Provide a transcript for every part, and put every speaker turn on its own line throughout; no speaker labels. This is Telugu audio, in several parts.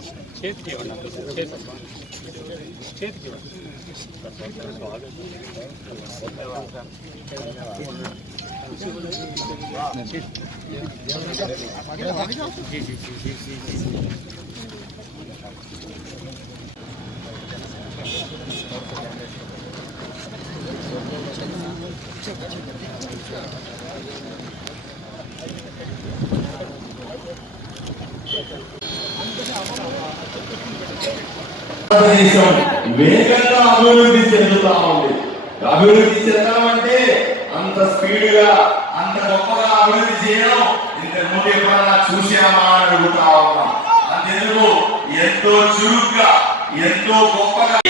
छेद छेद छेद जी जी जी जी जी जी
భారతదేశం వేగంగా అభివృద్ధి చెందుతా ఉంది. అభివృద్ధి చెందడం అంత స్పీడ్గా అంత గొప్పగా అభివృద్ధి చేయడం. ఇంత ముందు ఎప్పుడన్నా చూసామా అని అడుగుతా ఉన్నాం. అంతెందుకు? ఎంతో చురుగ్గా ఎంతో గొప్పగా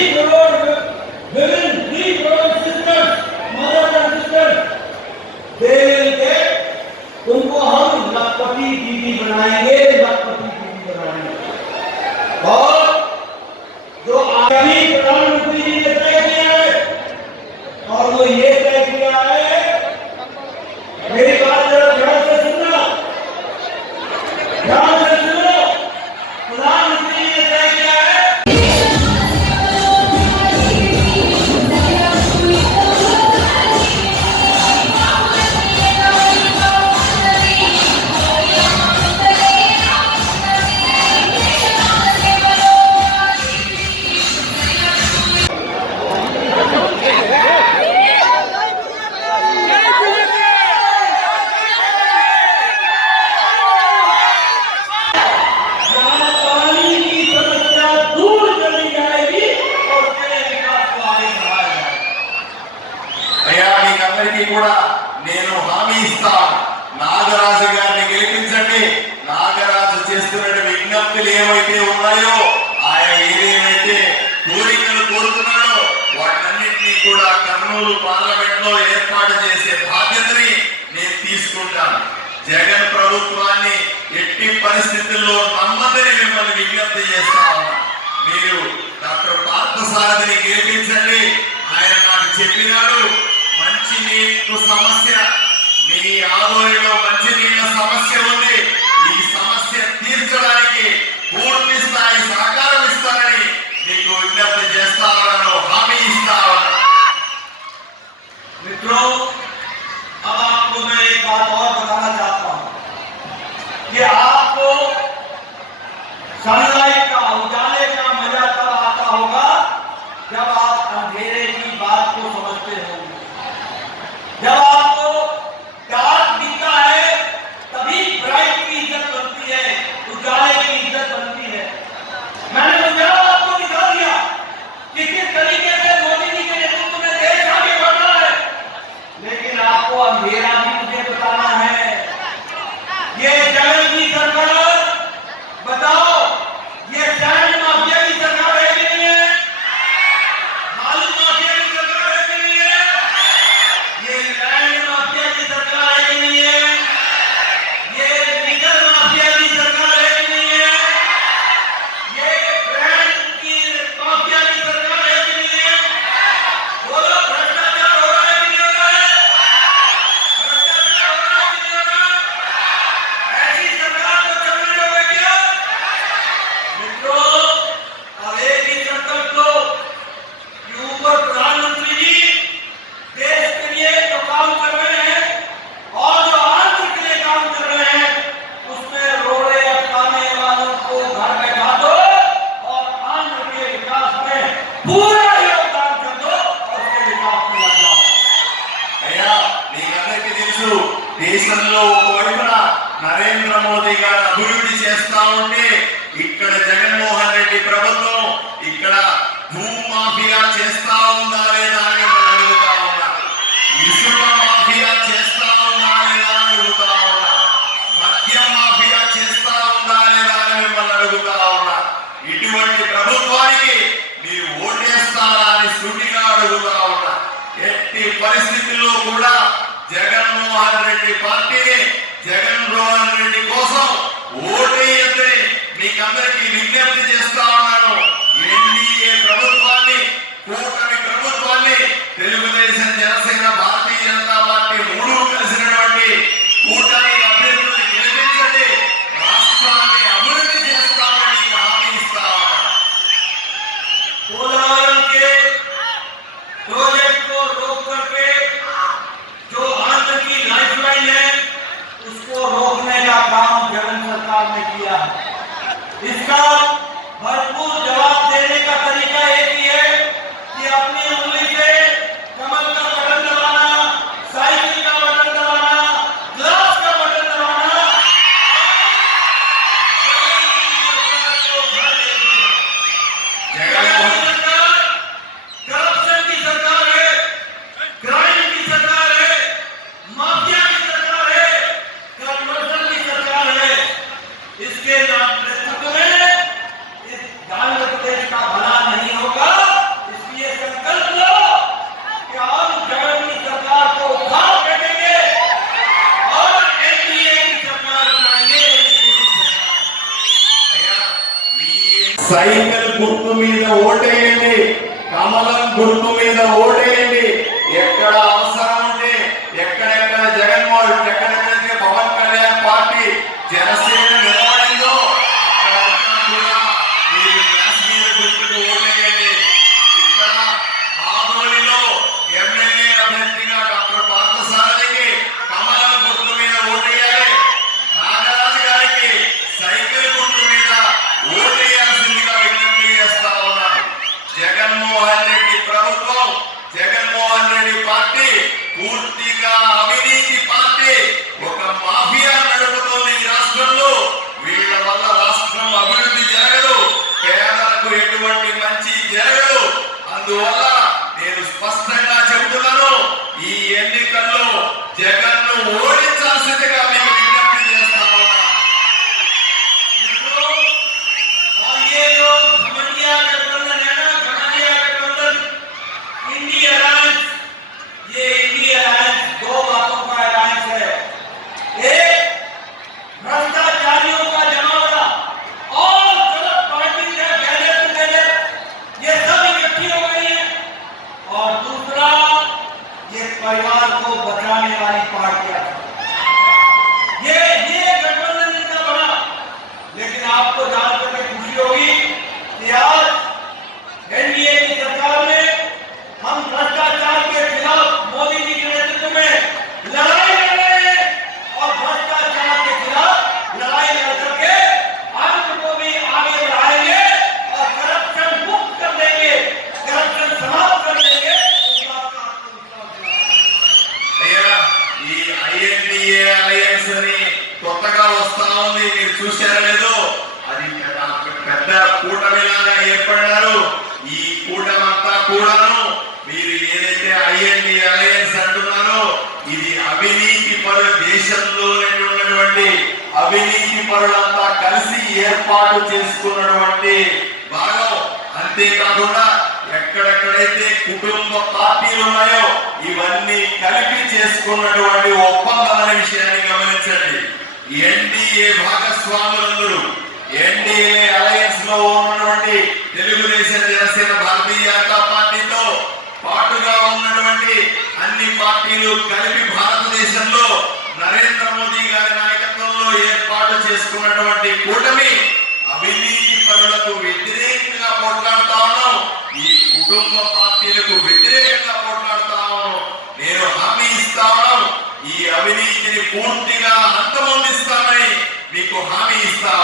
네. నాగరాజు గారిని గెలిపించండి. నాగరాజు చేస్తున్న విజ్ఞప్తులు ఏవైతే ఉన్నాయో ఆయన ఏదేమైతే కోరికలు కోరుతున్నాడో వాటన్నింటినీ కూడా కర్నూలు పార్లమెంట్లో ఏర్పాటు చేసే బాధ్యతని నేను తీసుకుంటాను. జగన్ ప్రభుత్వాన్ని ఎట్టి పరిస్థితుల్లో నమ్మదని మిమ్మల్ని విజ్ఞప్తి చేస్తా ఉన్నా. మీరు డాక్టర్ పార్థసారథిని గెలిపించండి. ఆయన నాకు చెప్పినాడు మంచి నీటి సమస్య మీ ఆదోళనలో మంచి నీళ్ళ సమస్య ఉంది ఈ సమస్య తీర్చడానికి పూర్తి స్థాయి సహకారం ఇస్తానని మీకు విజ్ఞప్తి చేస్తానని హామీ ఇస్తాను
मित्रों अब आपको मैं एक बात और
నరేంద్ర మోదీ గారు అభివృద్ధి చేస్తా ఉంటే ఇక్కడ జగన్మోహన్ రెడ్డి ప్రభుత్వం ఇక్కడ భూమాఫియా చేస్తా ఉందా లేదా అని అడుగుతా ఉన్నా. ఇసుక మాఫియా చేస్తా ఉందా లేదా అని అడుగుతా ఉన్నా. మద్యం మాఫియా చేస్తా ఉందా లేదా అని మిమ్మల్ని అడుగుతా ఉన్నా. ఇటువంటి ప్రభుత్వానికి మీరు ఓటేస్తారా అని సూటిగా అడుగుతా ఉన్నా. ఎట్టి పరిస్థితుల్లో కూడా జగన్మోహన్ రెడ్డి పార్టీని జగన్మోహన్ రెడ్డి కోసం ఓటేయద్దని మీకందరికీ విజ్ఞప్తి చేస్తా ఉన్నాను. ఎన్డీఏ ప్రభుత్వాన్ని కూటమి ప్రభుత్వాన్ని తెలుగుదేశం జనసేన మీద ఓటేయండి. కమలం గుర్తు మీద ఓటు పూర్తిగా అవినీతి పార్టీ ఒక మాఫియా నడుపుతోంది ఈ రాష్ట్రంలో. వీళ్ళ వల్ల రాష్ట్రం అభివృద్ధి జరగదు. పేదలకు ఎటువంటి మంచి జరగదు. అందువల్ల నేను స్పష్టంగా చెబుతున్నాను ఈ ఎన్నికల్లో జగన్ను ఓడించాల్సిందిగా మీకు చూశారో లేదో అది పెద్ద కూటమిలాగా ఏర్పడినారు ఈ కూటమంతా కూడాను మీరు ఏదైతే ఐఎన్డి అలయన్స్ అంటున్నారో ఇది అవినీతి పరు దేశంలోనే ఉన్నటువంటి అవినీతి పరులంతా కలిసి ఏర్పాటు చేసుకున్నటువంటి భాగం. అంతేకాకుండా ఎక్కడెక్కడైతే కుటుంబ పార్టీలు ఉన్నాయో ఇవన్నీ కలిపి చేసుకున్నటువంటి ఒప్పందం అనే విషయాన్ని గమనించండి. ఎన్డీఏ భాగస్వాములందరూ ఎన్డీఏ అలయన్స్లో ఉన్నటువంటి తెలుగుదేశం జనసేన భారతీయ జనతా పార్టీతో పాటుగా ఉన్నటువంటి అన్ని పార్టీలు కలిపి భారతదేశంలో నరేంద్ర మోదీ గారి నాయకత్వంలో ఏర్పాటు చేసుకున్నటువంటి కూటమి అవినీతి పనులకు వ్యతిరేకంగా పోట్లాడుతా ఉన్నాం. ఈ కుటుంబ పార్టీలకు వ్యతిరేకంగా పోట్లాడుతా ఉన్నాం. నేను హామీ ఇస్తా ఈ అవినీతిని పూర్తిగా అంతమొందిస్తామని మీకు హామీ ఇస్తా